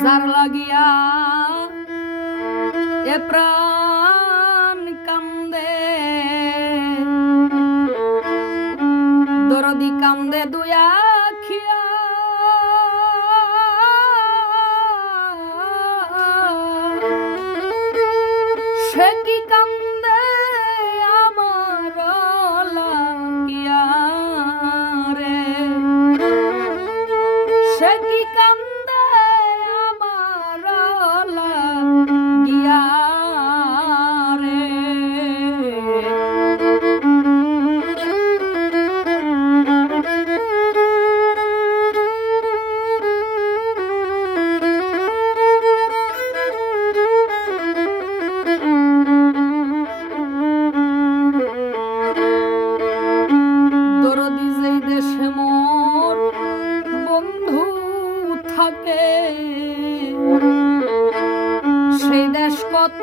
যার লাগিয়া এ প্রাণ কান্দে দরদি কান্দে দুয়া খিয়া সে কি কান্দে আমার লাগিয়া রে সে কি কান্দে আমার লাগিয়া রে দরদি যেই দেশে মোর বন্ধু থাকে সেই দেশ কত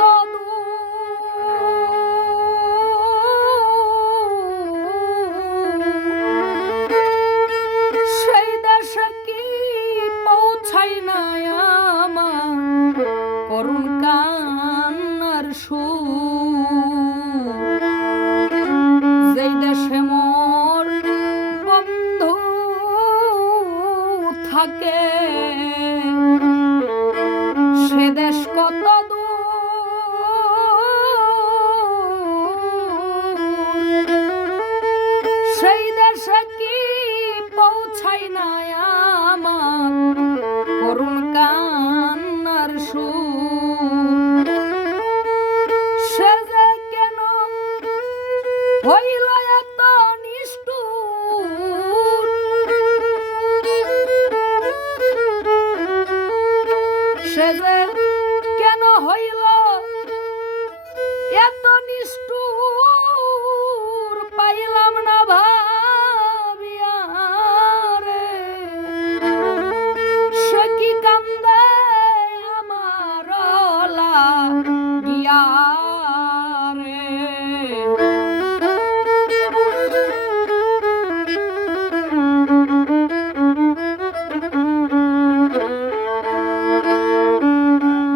সেই দেশে কি পৌঁছাই না আমার করুণ কান্নার সুর যেই দেশে মোর বন্ধু থাকে সে দেশ কত দূর সেই দেশে কি পৌঁছাই না আমার করুণ কান্নার সুর সে যে কেন হইল এত নিষ্ঠুর সে যে কেন হইল এত নিষ্ঠুর পাইলাম না ভাবিয়া রে সে কি কান্দে আমার লাগিয়া রে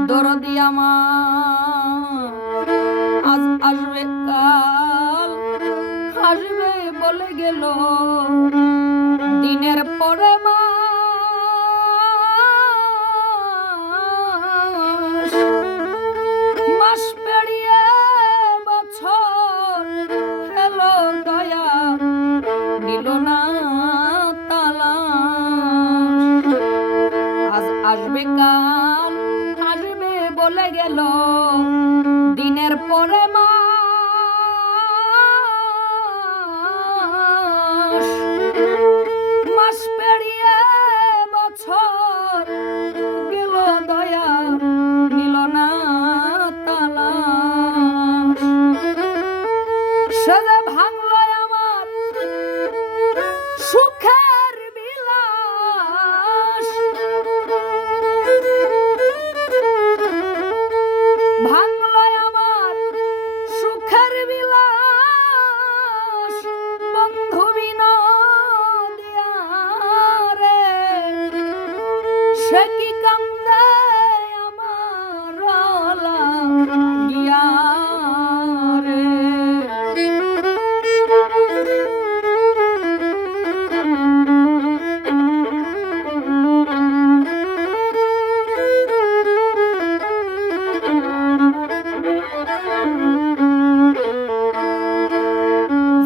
দরদি আমার আজ আসবে কাল আসবে বলে গেল দিনের পরে মাস পেরিয়ে বছর এলো দয়া নিল না তালাশ আজ আসবে কাল আসবে বলে গেল দিনের পরে মাস পেরিয়ে বছর গেল দয়া নিল না তালাশ সে যে ভাঙল আমার সুখের বিলাস ভাঙল আমার সুখের বিলাস বন্ধু বিনোদিয়া রে সে কি কান্দে আমার লাগিয়া রে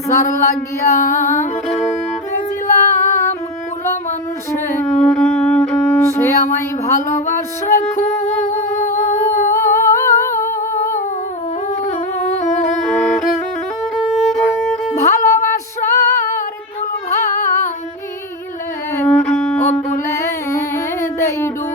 যার লাগিয়া বুঝিলাম কুল মানুষে সে আমায় ভালোবাসে খুব ভালোবাসার কুল ভাঙিলে ও কুলে দেই ডুব